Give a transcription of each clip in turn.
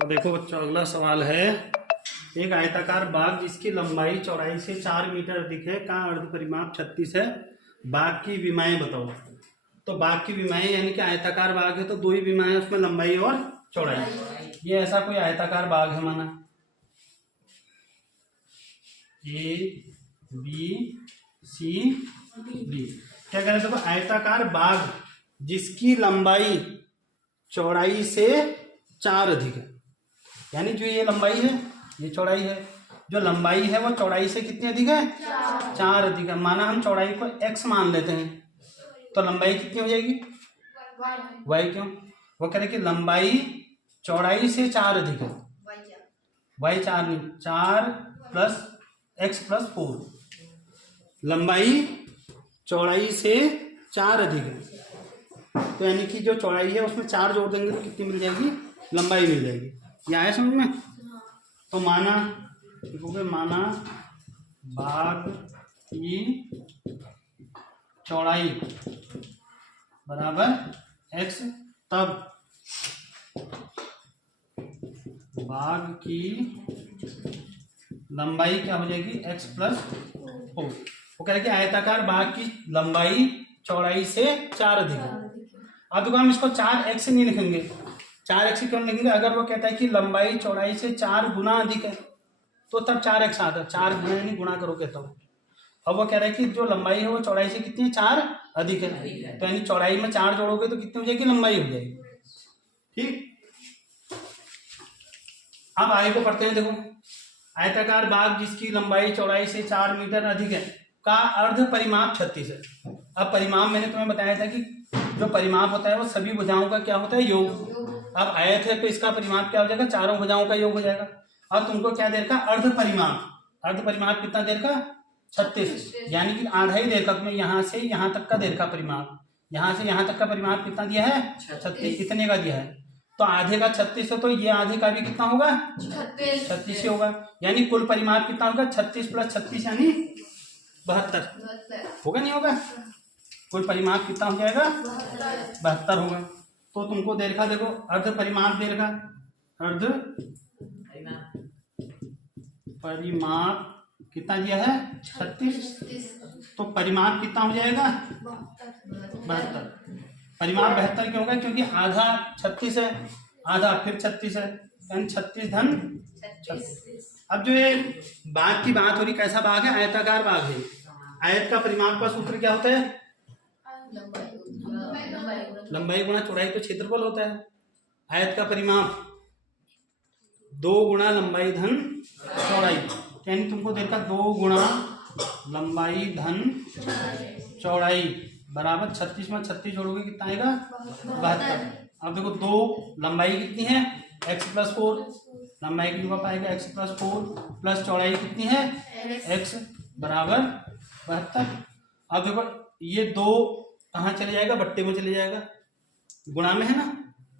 तो देखो बच्चों, अगला सवाल है, एक आयताकार बाग जिसकी लंबाई चौड़ाई से 4 मीटर अधिक है का अर्ध परिमाप 36 है, बाग की विमाएं बताओ। तो बाग की विमाएं यानी कि आयताकार बाग है तो दो ही विमाएं, उसमें लंबाई और चौड़ाई। ये ऐसा कोई आयताकार बाग है, माना ए बी सी डी। क्या कह रहे थे? आयताकार बाग जिसकी लंबाई चौड़ाई से 4 अधिक है, यानी जो ये लंबाई है ये चौड़ाई है, जो लंबाई है वो चौड़ाई से कितनी अधिक है? 4 अधिक है। माना हम चौड़ाई को x मान लेते हैं, तो लंबाई कितनी हो जाएगी? y। क्यों? वो कह रहे कि लंबाई चौड़ाई से 4 अधिक है, y 4 नहीं, 4 प्लस x प्लस 4। लंबाई चौड़ाई से 4 अधिक है, तो यानी कि जो चौड़ाई है उसमें 4 जोड़ देंगे तो कितनी मिल जाएगी? लंबाई मिल जाएगी। ये आया समझ में? तो माना बाग की चौड़ाई बराबर x, तब बाग की लंबाई क्या हो जाएगी? x plus 4। वो कह रहे कि आयताकार बाग की लंबाई चौड़ाई से 4 अधिक है। अब देखो हम इसको 4x से नहीं लिखेंगे। 4x क्यों लिखेंगे? अगर वो कहता है कि लंबाई चौड़ाई से 4 गुना अधिक है तो तब 4x आता है। 4 गुना यानी गुणा करो कहता हूँ। अब वो कह रहा है कि जो लंबाई है वो चौड़ाई से कितनी है? 4 अधिक है, तो यानी चौड़ाई में 4 जोड़ोगे तो कितनी हो जाएगी? लंबाई हो जाएगी। ठीक, अब आगे को पढ़ते हैं। देखो, आयताकार बाग जिसकी लंबाई चौड़ाई से 4 मीटर अधिक है का अर्ध परिमाप 36 है। अब परिमाप मैंने तुम्हें बताया था कि जो परिमाप होता है वो सभी भुजाओं का क्या होता है? योग। अब आयत है तो इसका परिमाप क्या हो जाएगा? चारों भुजाओं का योग हो जाएगा। अब तुमको क्या देर का? अर्ध परिमाप। अर्ध परिमाप कितना देर का? 36, यानी कि आधा ही देर का। तुम्हें यहाँ से यहाँ तक का देर का परिमाप, यहाँ से यहाँ तक का परिमाप कितना दिया है? 36। कितने का दिया है? तो आधे का 36 है, तो ये आधे का भी कितना होगा? 36 ही होगा। यानी कुल परिमाप कितना होगा? 36 प्लस 36 यानी 72 होगा, नहीं होगा? कुल परिमाप कितना हो जाएगा? 72 होगा। तो तुमको देर का देखो, अर्ध परिमाप देर का, अर्ध परिमाप कितना दिया है? 36। तो परिमाप कितना हो जाएगा? 72। परिमाप 72 क्यों होगा? क्योंकि आधा 36 है, आधा फिर 36 है, यानी 36 धन 36। अब जो ये बाग की बात हो रही, कैसा बाग है? आयताकार बाग है। आयत का परिमाप का सूत्र क्या होता है? लंबाई गुणा चौड़ाई, तो क्षेत्रफल होता है। आयत का परिमाप 2 गुणा लंबाई धन चौड़ाई, यानी तुमको देखा 2 गुणा लंबाई धन चौड़ाई बराबर 36 में 36 जोड़ोगे कितना आएगा? 72। अब देखो 2 लंबाई कितनी है? x plus 4। लंबाई कितना पाएगा? x प्लस 4 प्लस चौड़ाई कितनी है? x बराबर 72। अब देखो ये 2 कहाँ चले जाएगा? बट्टे में चले जाएगा। गुणा में है ना,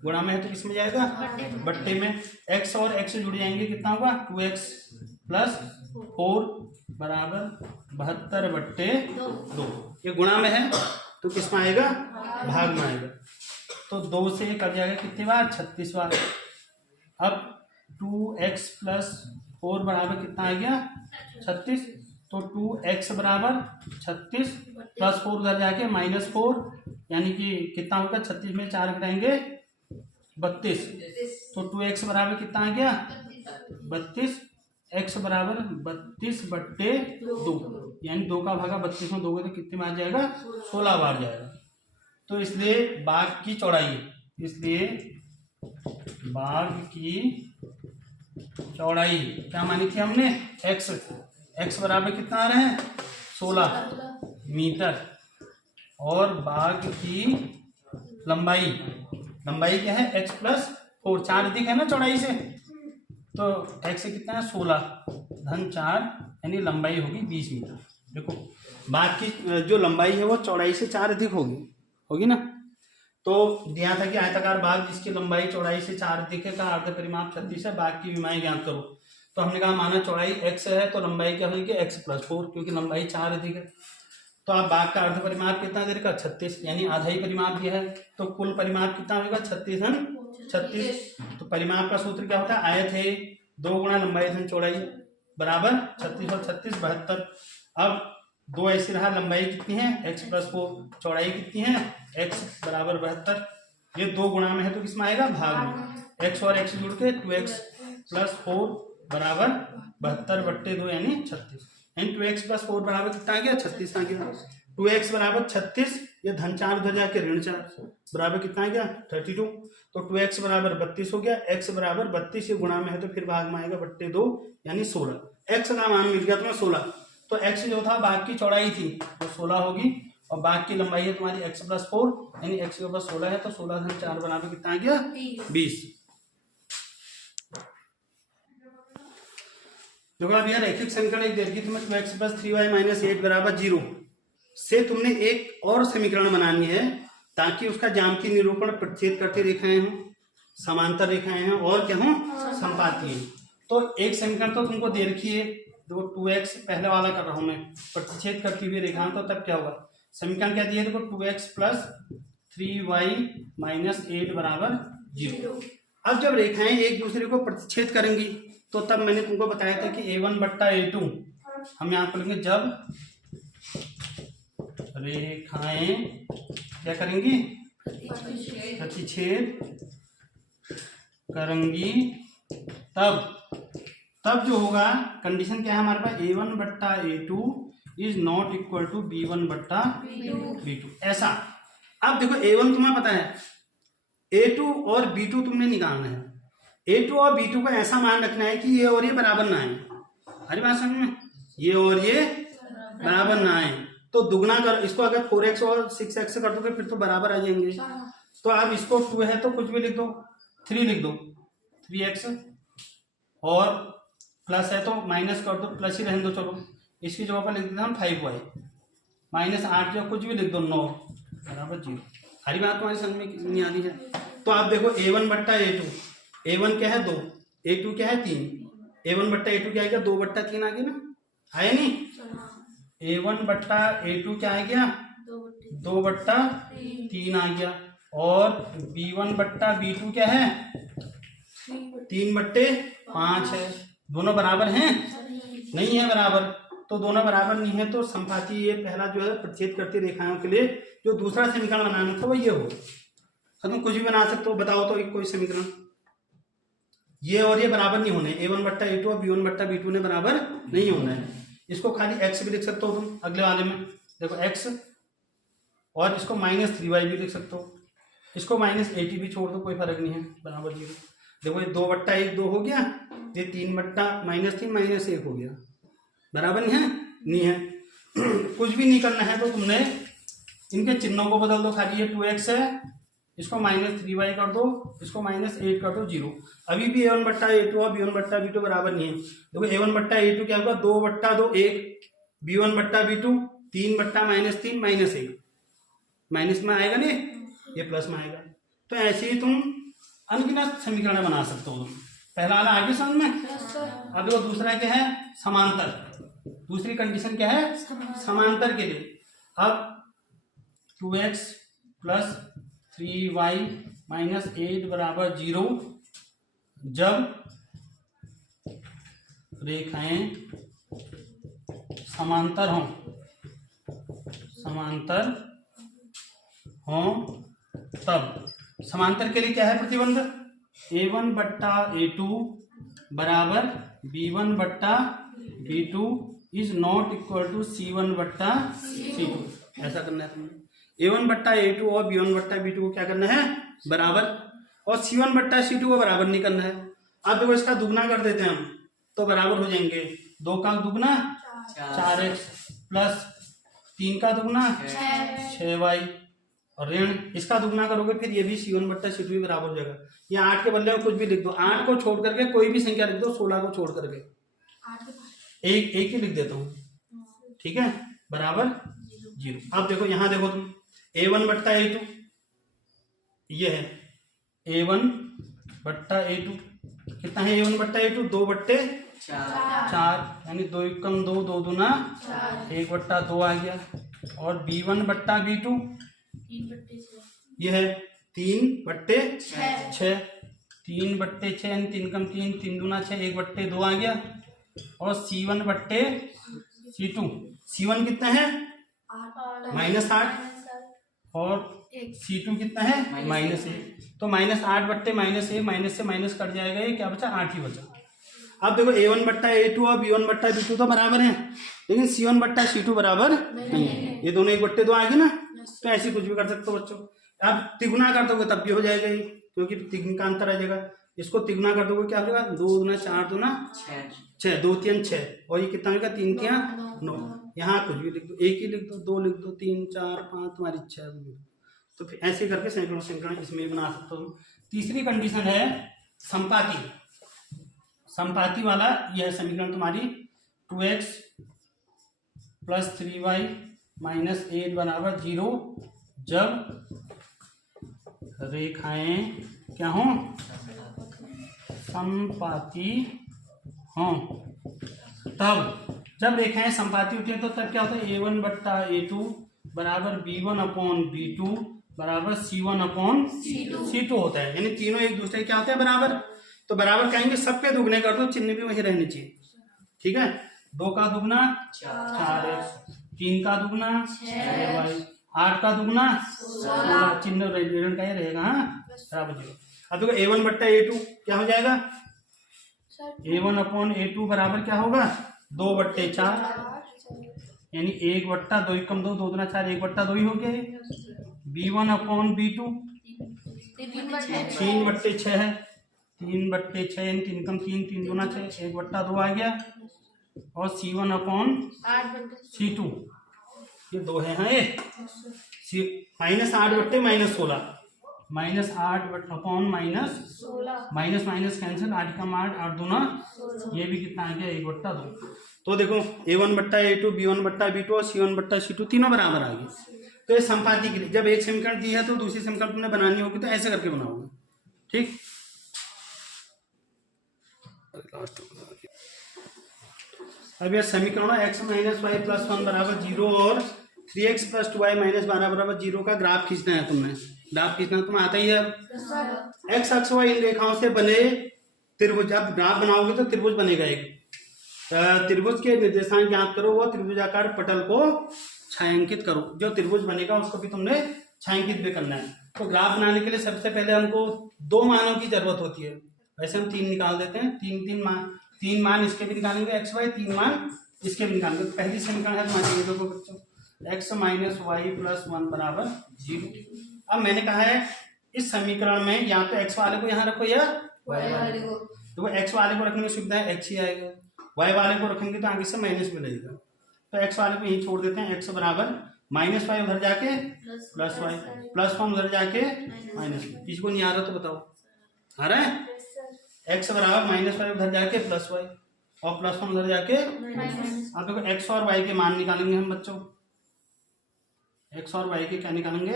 गुणा में है तो किस में जाएगा? बट्टे में। x और x जुड़ जाएंगे, कितना होगा? 2x प्लस 4 बराबर 72 बट्टे 2। ये गुणा में है तो किस में आएगा? भाग में आएगा। तो 2 से कट जाएगा कितनी बार? 36 बार। अब 2x प्लस 4 बराबर कितना आ गया? 36। तो 2x बराबर 36 प्लस 4 उधर जाके -4, यानी कि कितना होगा? 36 में 4 घटाएंगे 32। तो 2x बराबर कितना आ गया? 32। x बराबर 32 बट्टे 2, यानी 2 का भागा 32 में दोगे तो कितने बार जाएगा? 16 बार जाएगा। तो इसलिए बाग की चौड़ाई, इसलिए बाग की चौड़ाई क्या मानी थी हमने? x बराबर कितना आ रहा है? 16 मीटर। और बाग की लंबाई क्या है? x plus 4। 4 अधिक है ना चौड़ाई से, तो x से कितना है? 16 धन 4, यानी लंबाई होगी 20 मीटर। देखो बाग की जो लंबाई है वो चौड़ाई से 4 अधिक होगी ना। तो दिया था कि आयताकार बाग जिसकी लंबाई चौड़ाई से 4 अधिक है का अर्ध परिमाप 36 है, बाग की विमाएं ज्ञात करो। तो हमने कहा माना चौड़ाई x है तो लंबाई क्या होगी? x प्लस 4, क्योंकि लंबाई 4 अधिक है। तो आप बाग का अर्ध परिमाप कितना देर का? 36, यानी आधा ही परिमाप दिया है, तो कुल परिमाप कितना होगा? 36 धन 36। तो परिमाप का सूत्र क्या होता है? आयत है 2 गुणा लंबाई धन चौड़ाई बराबर 36 और 36 72। अब 2 ऐसी रहा, लंबाई कितनी है x प्लस 4, चौड़ाई कितनी है x बराबर 72। ये 2 गुणा में है तो किसमें आएगा? भाग में। x और x जुड़ के 2x प्लस 4 बराबर 72 बट्टे 2 यानी 36। यानी 2x प्लस 4 बराबर कितना आ गया? 36 आ गया। 2x बराबर 36, ये धन 4 उधर जाके ऋण 4 बराबर कितना आ गया? 32। तो 2x बराबर 32 हो गया, x बराबर 32 ये गुणा में है तो फिर भाग में आएगा बट्टे 2 यानी 16। x का मान मिल गया तुम्हें 16। तो x जो था भाग की चौड़ाई थी वो 16 होगी और भाग की लंबाई है तुम्हारी x प्लस 4 यानी x के ऊपर 16 है तो 16 धन 4 बराबर कितना आ गया? 20। देखो अब यार रैखिक समीकरण एक दे रखी तुम्हें 2x प्लस 3y माइनस 8 बराबर 0 से तुमने एक और समीकरण बनानी है ताकि उसका ज्यामितीय निरूपण प्रतिच्छेद करते रेखाएं हों, समांतर रेखाएं हैं और क्या हों? संपाती हैं। तो एक समीकरण तो तुमको दे रखी है, देखो 2x पहले वाला कर रहा हूं मैं, प्रतिच्छेद करती हुई रेखाएं, तो तब क्या होगा? समीकरण क्या दिया? देखो 2x प्लस 3y माइनस 8 बराबर 0। अब जब रेखाएं एक दूसरे को प्रतिच्छेद करेंगी तो तब मैंने तुमको बताया था कि a1 बट्टा a2 हम यहाँ पर लिखेंगे जब रेखाएं क्या करेंगी? प्रतिच्छेद करेंगी। तब जो होगा कंडीशन क्या है हमारे पास? a1 बट्टा a2 is not equal to b1 बट्टा b2 ऐसा। अब देखो a1 तुम्हें पता है, a2 और b2 तुमने निकालना है। a2 और b2 का ऐसा मान रखना है कि ये और ये बराबर ना आए। हरी बात समझ में? ये और ये बराबर ना आए तो दुगना कर, इसको अगर 4x और 6x से कर दोगे फिर तो बराबर आ जाएंगे। तो अब इसको 2 है तो कुछ भी लिख दो, 3 लिख दो, 3x और प्लस है तो माइनस कर दो, प्लस ही रहने दो। चलो इसकी जगह पर लिख देते हम 5y माइनस 8 जो कुछ भी लिख दो 9 बराबर 0। हरी बात तुम्हारी समझ में नहीं आ रही है? तो आप देखो a1 बट्टा a2, a1 क्या है 2, a2 क्या है 3, a1 बट्टा a2 क्या आ गया? 2 बट्टा 3 आ गया ना? आया नहीं? a1 बट्टा a2 क्या आ गया? 2 बट्टा 3 आ गया। और b1 बट्टा b2 क्या है? 3 बट्टे 5 है। दोनों बराबर हैं? नहीं है बराबर। तो दोनों बराबर नहीं है तो संपाती ये पहला जो है प्रतिच्छेद करती रेखाओं के लिए जो दूसरा समीकरण बनाना था वो ये हो। तुम कुछ भी बना सकते हो, बताओ तो एक कोई समीकरण। ये और ये बराबर नहीं होने, a1 बट्टा a2 और b1 बट्टा b2 ने बराबर नहीं होना है। इसको खाली x भी लिख सकते हो तुम अगले वाले में, देखो x, और इसको माइनस 3y भी लिख सकते हो, इसको माइनस 80 भी छोड़ दो, कोई फर्क नहीं है, बराबर 0। देखो ये 2 बट्टा 1 2 हो गया, ये 3 बट्टा -3 -1 हो गया, बराबर नहीं है? नहीं है। कुछ भी नहीं करना है तो तुमने इनके चिन्हों को बदल दो, खाली ये 2x है, इसको -3y कर दो, इसको -8 कर दो, 0। अभी भी a1 बट्टा a2 और b1 बट्टा b2 बराबर नहीं है। देखो a1 बट्टा a2 क्या होगा? 2 बट्टा 2 1, b1 बट्टा b2 3 बट्टा -3 -1, माइनस में आएगा नहीं, ये प्लस में आएगा। तो ऐसे ही तुम अनगिनत समीकरण बना सकते हो तुम। पहला वाला आगे समझ में? अब देखो दूसरा क्या है? समांतर। दूसरी कंडीशन क्या है? समांतर के लिए। अब 2x प्लस 3y माइनस 8 बराबर 0 जब रेखाएं समांतर हों, तब समांतर के लिए क्या है प्रतिबंध? a1 बट्टा a2 बराबर b1 बट्टा b2 is not equal to c1 बट्टा c2। ऐसा करना है तुमने। a1 बट्टा a2 और b1 बट्टा b2 को क्या करना है? बराबर, और c1 बट्टा c2 को बराबर नहीं करना है। अब देखो इसका दुगना कर देते हैं हम तो बराबर हो जाएंगे। 2 का दुगना 4x प्लस 3 का दुगना 6y और ऋण इसका दुगना करोगे फिर ये भी c1 बट्टा c2 भी बराबर हो जाएगा। ये 8 के बदले में कुछ भी लिख दो, 8 को छोड़ करके कोई भी संख्या लिख दो, 16 को छोड़ करके एक ही लिख देता हूँ, ठीक है, बराबर 0। अब देखो यहाँ देखो तुम a1 बट्टा a2 ये है, a1 बट्टा a2 कितना है? a1 बट्टा a2 2 बट्टे 4 यानी 2 एकम 2 2 दूना 1 बट्टा 2 आ गया। और b1 बट्टा b2 ये है 3/6, 3/6 यानी 3 कम 3, 3 दूना 6, 1/2 आ गया। और C1/C2, C1 कितना है -8 और C2 कितना है -1। तो -8/-1, माइनस से माइनस कट जाएगा, ये क्या बचा 8 ही बचा। अब देखो A1/A2 और B1/B2 तो बराबर हैं, लेकिन C1/C2 बराबर नहीं है। ये दोनों 1/2 आ गए ना, तो ऐसे कुछ भी कर सकते हो बच्चों। आप तिगुना कर दोगे तब भी हो जाएगा ये, क्योंकि तिगुना का अंतर आ जाएगा। इसको तिगुना कर दोगे क्या हो जाएगा, 2 दूना 4 दूना 6, 2 3 6, और ये कितना होगा 3 3 9। यहाँ कुछ भी लिख दो, 1 ही लिख दो, 2 लिख दो, 3 4 5 तुम्हारी इच्छा है। तो फिर ऐसे करके समीकरण इसमें बना सकते हो। तीसरी कंडीशन है संपाती। संपाती वाला यह समीकरण तुम्हारी 2x + 3y - 8 = 0 जब रेखाएं क्या हों, संपाती हों। तब जब रेखाएं संपाती होती हैं तो तब क्या होता है, A1/A2 = B1/B2 = C1/C2 होता है। यानी तीनों एक दूसरे क्या होते हैं, बराबर। तो बराबर कहेंगे, सबके दुगने कर दो, चिन्ह भी वही रहनी चाहिए। ठीक है, 2 का दुगना 4x, 3 का दुगना 6y, 8 का दुगना 16, चिन्ह ऋण का ही रहेगा। हाँ, बराबर 0। अब देखो A1/A2 क्या हो जाएगा, A1/A2 बराबर क्या होगा 2/4, यानी 1/2, 2 कम 2, 2 दूना 4, 1/2 ही हो गया। B1/B2 3/6 है, 3/6 यानी 3 कम 3, 3 दूना 6, 1/2 आ गया। और C1/C2 ये 2 है। हाँ, ये -8/-16, -8/-16, माइनस कैंसिल, 8 कम 8, 8 दूना, ये भी कितना आ गया 1/2। तो देखो A1/A2, B1/B2 और C1/C2 तीनों बराबर आ गए। तो ये संपाती के लिए जब एक समीकरण दी है तो दूसरी समीकरण तुमने बनानी होगी, तो ऐसे करके बनाओगे। ठीक, अब यह समीकरण x - y + 1 = 0 और 3x + 2y - 12 = 0 का ग्राफ खींचना है। तुमने ग्राफ खींचना तुम्हें आता ही है। अब x अक्ष व इन रेखाओं से बने त्रिभुज, अब ग्राफ बनाओगे तो त्रिभुज बनेगा। एक त्रिभुज के निर्देशांक ज्ञात करो, वो त्रिभुजाकार पटल को छायांकित करो। जो त्रिभुज बनेगा उसको भी तुमने छायांकित भी करना है। तो ग्राफ बनाने के लिए सबसे पहले हमको 2 मानों की जरूरत होती है। वैसे हम 3 निकाल देते हैं, 3 मान इसके भी निकालेंगे, x y 3 मान इसके भी निकालेंगे। तो पहली समीकरण है तुम्हारी, देखो बच्चों, x - y + 1 = 0। अब मैंने कहा है इस समीकरण में या तो x वाले को यहाँ रखो या y वाले को। तो x वाले को रखने में सुविधा है, x ही आएगा। y वाले को रखेंगे तो आगे से माइनस में लगेगा। तो x वाले को यहीं छोड़ देते हैं। x बराबर -y उधर जाके +y, +1 उधर जाके -1। किसी को नहीं आ रहा तो बताओ, आ रहा है? x बराबर -y उधर जाके +y और +1 उधर जाके अब देखो x और y के मान निकालेंगे हम बच्चों। x और y के क्या निकालेंगे,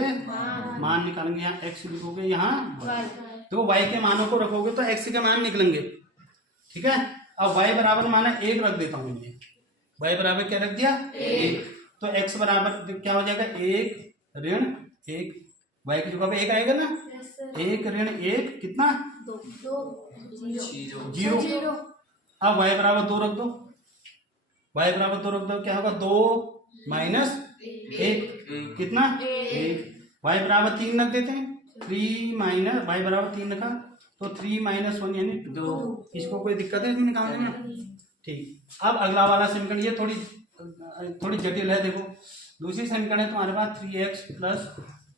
मान निकालेंगे। यहाँ x लिखोगे, यहाँ देखो y के मानों को रखोगे तो x के मान निकलेंगे। ठीक है, अब y बराबर माना 1 रख देता हूँ। y बराबर क्या रख दिया, 1। तो x बराबर क्या हो जाएगा, 1 ऋण 1, y की जगह पे 1 आएगा ना। 1 ऋण 1 कितना, 0। अब y बराबर 2 रख दो, y बराबर 2 रख दो, क्या होगा 2 - 1 कितना 1। y बराबर 3 रख देते हैं, 3 - y बराबर 3 रखा तो 3 - 1 यानी 2। इसको कोई दिक्कत है इसमें निकालने में? ठीक। अब अगला वाला समीकरण, ये थोड़ी जटिल है। देखो दूसरी समीकरण है तुम्हारे पास 3x +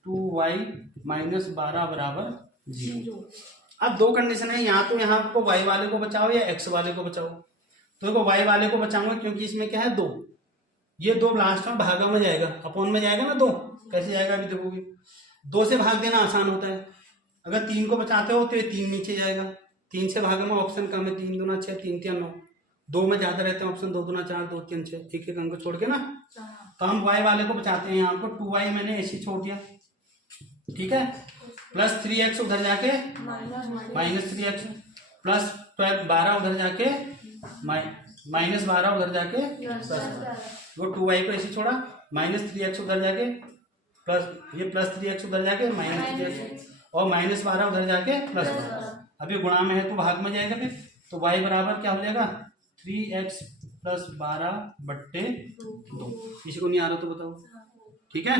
2y - 12 = 0। अब 2 कंडीशन है, यहाँ तो यहाँ को y वाले को बचाओ या x वाले को बचाओ। तो देखो y वाले को बचाऊंगा क्योंकि इसमें क्या है 2, ये 2 लास्ट में भागा में जाएगा, अपॉन में जाएगा ना। 2 कैसे जाएगा अभी देखोगे। 2 से भाग देना आसान होता है। अगर 3 को बचाते हो तो ये 3 नीचे जाएगा। 3 से भागे में ऑप्शन कम है, 3 दूना 6, 3 3 9। 2 में ज्यादा रहते हैं ऑप्शन, 2 दूना 4, 2 3 6, एक एक अंक छोड़ के ना। तो हम y वाले को बचाते हैं। यहाँ को 2y मैंने ऐसे छोड़ दिया। ठीक है, +3x उधर जाके -3x, +12 उधर जाके -12 उधर जाके वो 2y को ऐसे छोड़ा, -3x उधर जाके प्लस, ये +3x उधर जाके -3x और -12 उधर जाके +12। अब ये गुणा में है तो भाग में जाएगा फिर, तो y बराबर क्या हो जाएगा 3x + 12/2। किसी को नहीं आ रहा तो बताओ, ठीक है।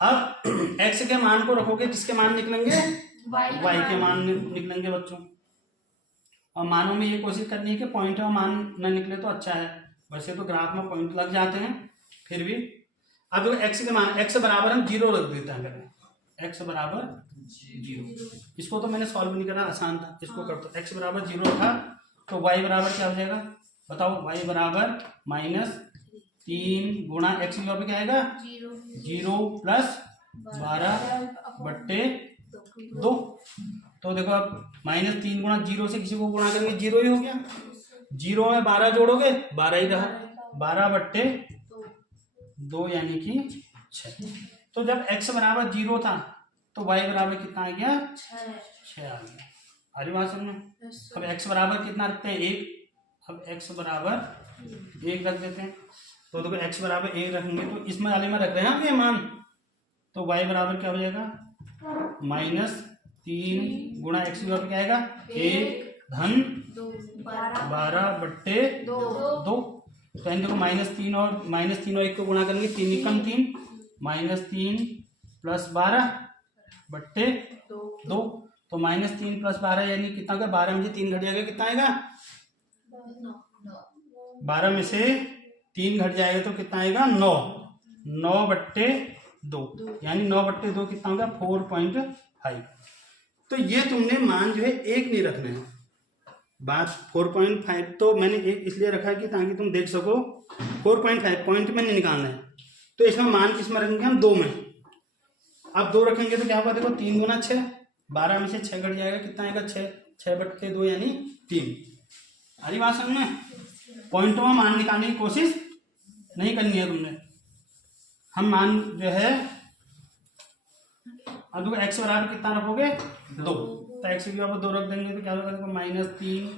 अब x के मान को रखोगे, किसके मान निकलेंगे, y के मान निकलेंगे बच्चों। और मानों में ये कोशिश करनी है कि पॉइंट में मान न निकले तो अच्छा है, वैसे तो ग्राफ में पॉइंट लग जाते हैं फिर भी। अब देखो x के मान, x बराबर हम 0 रख देते हैं, x बराबर 0। इसको तो मैंने सॉल्व नहीं करा, आसान था, इसको कर दो। x बराबर 0 रखा तो y बराबर क्या हो जाएगा बताओ, y बराबर -3 गुणा x की क्या आएगा 0 + 12/2। तो देखो अब -3 गुणा 0 से किसी को गुणा करेंगे 0 ही हो गया, 0 में 12 जोड़ोगे 12 ही रहा, 12/2 यानी कि 6। तो जब x बराबर 0 था तो y बराबर कितना आ गया 6 आ गया। आ रही बात समझ में। अब x बराबर कितना रखते हैं 1, अब x बराबर 1 रख देते हैं। तो देखो x बराबर 1 रखेंगे तो इसमें वाले में रख रहे हैं हम ये मान, तो y बराबर क्या हो जाएगा -3 गुणा x की क्या आएगा 1 धन 12/2। तो इन देखो -3 और -1 को गुणा करेंगे 3 एकम 3, -3 + 12/2। तो -3 + 12 यानी कितना होगा, 12 में से 3 घट जाएगा, कितना आएगा 12 में से 3 घट जाएगा तो कितना आएगा 9, 9/2 यानी 9/2 कितना होगा 4.5। तो ये तुमने मान जो है 1 नहीं रखना है, बात 4.5 तो मैंने 1 इसलिए रखा है कि ताकि तुम देख सको 4.5 पॉइंट में नहीं निकालना है। तो इसमें मान किस में रखेंगे हम 2 में। अब 2 रखेंगे तो क्या होगा देखो 3 गुना 6, 12 में से 6 घट जाएगा, कितना आएगा 6/2 यानी 3। अरे बात समझ में। पॉइंटों में मान निकालने की कोशिश नहीं करनी है तुमने। हम मान जो है अब देखो x बराबर कितना रखोगे 2, तो x की ऊपर 2 रख देंगे तो क्या होगा देखो -3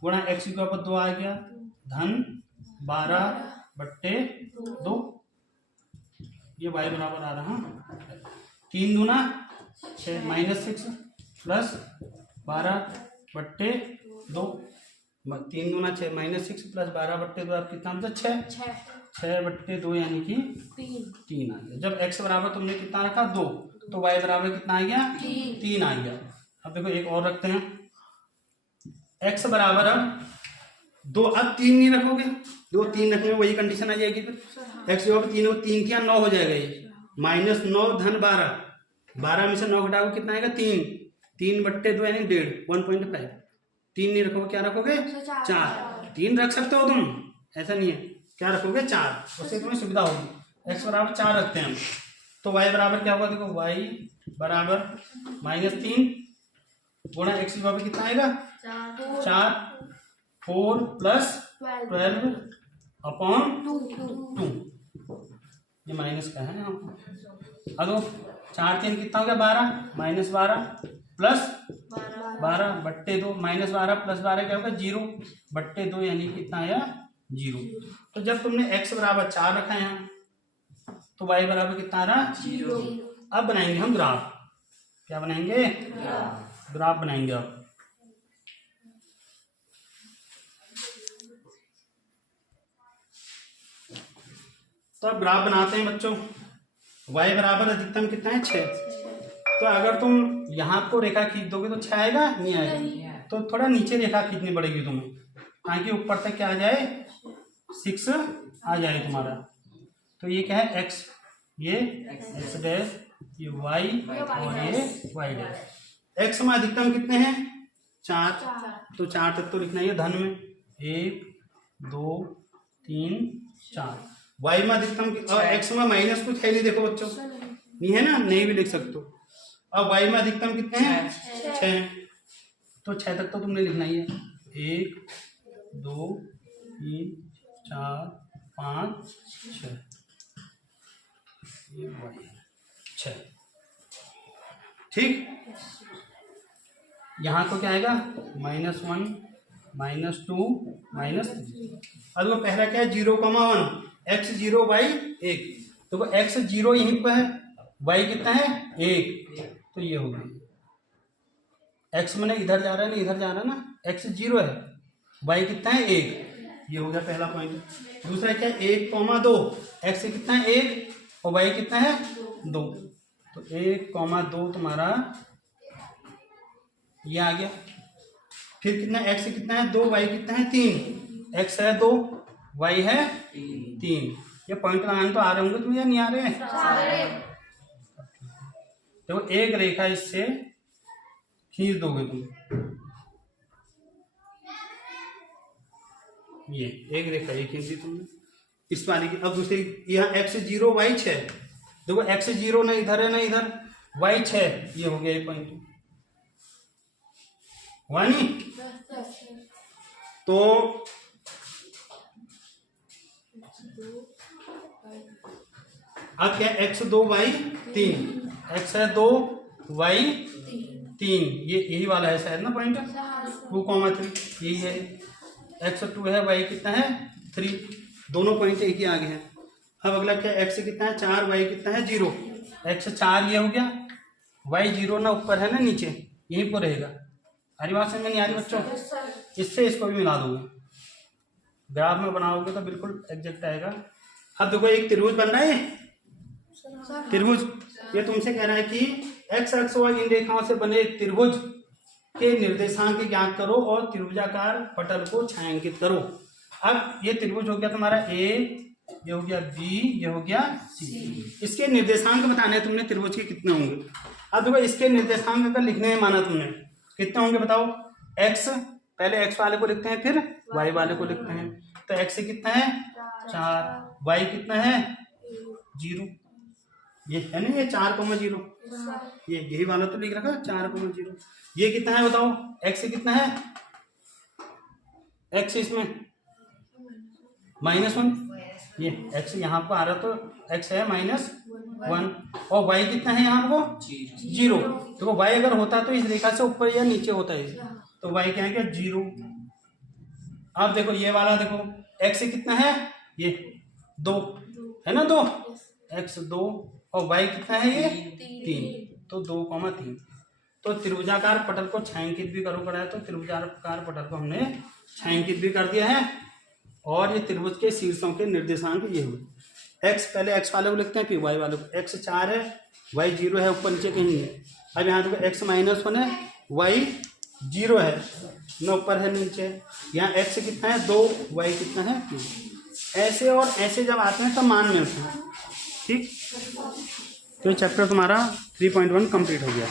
गुणा x की ऊपर 2 आ गया धन 12/2। ये y बराबर आ रहा 3 दूना 6 -6 + 12/2। 3 दूना 6 -6 + 12/2 आप कितना मतलब 6/2 यानी कि 3 आ गया। जब x बराबर तुमने कितना रखा 2 तो y बराबर कितना आ गया 3 आ गया। अब देखो एक और रखते हैं, x बराबर अब 2, अब 3 नहीं रखोगे, 2 3 रखने में वही कंडीशन आ जाएगी फिर। x जो 3 हो 3 क्या 9 हो जाएगा, ये -9 धन 12, 12 में से 9 घटाओ कितना आएगा 3, 3/2 यानी 1.5, 1.5। 3 नहीं रखोगे, क्या रखोगे 4। 3 रख सकते हो तुम, ऐसा नहीं है, क्या रखोगे 4, उससे तुम्हें सुविधा होगी। x बराबर 4 रखते हैं हम, तो y बराबर क्या होगा देखो y बराबर -3 गुणा x की पावर कितना आएगा 4, 4 + 12/2। ये माइनस का है यहाँ। अब 4 3 कितना हो गया 12, -12 + 12/2, -12 + 12 क्या होगा 0/2 यानी कितना आया 0। तो जब तुमने x बराबर 4 रखा है यहाँ तो y बराबर कितना आ रहा 0। अब बनाएंगे हम ग्राफ, क्या बनाएंगे ग्राफ बनाएंगे। अब तो अब ग्राफ बनाते हैं बच्चों। y बराबर अधिकतम कितना है 6। तो अगर तुम यहाँ को रेखा खींच दोगे तो 6 आएगा नहीं आएगा, तो थोड़ा नीचे रेखा खींचनी पड़ेगी तुम्हें ताकि ऊपर तक क्या आ जाए 6 आ जाए तुम्हारा। तो ये क्या है x, ये x डैश, ये y और ये y डैश। x में अधिकतम कितने हैं 4, तो 4 तक तो लिखना है धन में 1 2 3 4। y में अधिकतम और x में माइनस कुछ है नहीं देखो बच्चों, नहीं है ना, नहीं भी लिख सकते हो। अब y में अधिकतम कितने हैं 6, तो 6 तक तो तुमने लिखना ही है 1 2 3 4 5 6, ये y 6, ठीक। यहाँ तो क्या आएगा -1 -2 -3। अब वो पहला क्या है 0,1, x 0 y 1, तो x 0 यहीं पर है, y कितना है 1, तो ये हो गई। एक्स मैंने इधर जा रहा है ना, इधर जा रहा है ना, एक्स 0 है, वाई कितना है 1, ये हो गया पहला पॉइंट। दूसरा क्या है 1,2, एक्स कितना है 1 और वाई कितना है 2, तो 1,2 तुम्हारा ये आ गया। फिर कितना एक्स कितना है 2, वाई कितना है 3, एक्स है 2, वाई है 3। ये पॉइंट लगाने तो आ रहे होंगे तुम्हें या नहीं आ रहे हैं? तो एक रेखा इससे खींच दोगे तुम, ये एक रेखा ये खींच दी तुमने इस वाली की। अब दूसरी यहाँ एक्स 0 वाई 6, देखो एक्स 0 ना इधर है ना इधर, वाई 6, ये हो गया ये पॉइंट हुआ नहीं। तो अब क्या एक्स 2 वाई 3, एक्स है 2 वाई 3, ये यही वाला है शायद ना पॉइंट 2,3 यही है। एक्स 2 है, वाई कितना है 3, दोनों पॉइंट एक ही आगे हैं। अब अगला क्या एक्स कितना है 4, वाई कितना है 0, एक्स 4 ये हो गया, वाई 0 ना ऊपर है ना नीचे, यहीं पर रहेगा। अरे बात समझ में नहीं आ रही बच्चों? इससे इसको भी मिला दोगे, ग्राफ में बनाओगे तो बिल्कुल एग्जैक्ट आएगा। अब देखो एक त्रिभुज बन रहा है, त्रिभुज ये तुमसे कह रहा है कि एक्स अक्ष और इन रेखाओं से बने त्रिभुज के निर्देशांक ज्ञात करो और त्रिभुजाकार पटल को छायांकित करो। अब ये त्रिभुज हो गया तुम्हारा ए, ये हो गया बी, ये हो गया सी। इसके निर्देशांक बताने तुमने त्रिभुज के कितने होंगे। अब देखो इसके निर्देशांक अगर लिखने में माना तुमने कितने होंगे बताओ। एक्स पहले एक्स वाले को लिखते हैं फिर वाई वाले को लिखते हैं। तो एक्स कितना है 4, वाई कितना है 0, ये है ना ये 4,0, ये यही वाला तो लिख रखा 4,0। ये कितना है बताओ, एक्स कितना है, एक्स इसमें -1, ये एक्स यहाँ पर आ रहा तो एक्स है -1 और वाई कितना है यहाँ को 0। तो वाई अगर होता तो इस रेखा से ऊपर या नीचे होता है, तो वाई क्या है क्या 0। अब देखो ये वाला देखो एक्स कितना है ये 2 है ना 2, एक्स 2 और वाई कितना है ये 3, तो 2,3। तो त्रिभुजाकार पटल को छायांकित भी करो पड़ा है, तो त्रिभुजाकार पटल को हमने छायांकित भी कर दिया है। और ये त्रिभुज के शीर्षों के निर्देशांक ये हुए। एक्स पहले एक्स वाले को लिखते हैं फिर वाई वाले को। एक्स 4 है, वाई 0 है, ऊपर नीचे कहीं है। अब यहाँ देखो एक्स -1 है, वाई 0 है, न ऊपर है नीचे। यहाँ एक्स कितना है 2, वाई कितना है 3। ऐसे और ऐसे जब आते हैं तब मान मिलते हैं। ठीक, तो चैप्टर तुम्हारा 3.1 कंप्लीट हो गया।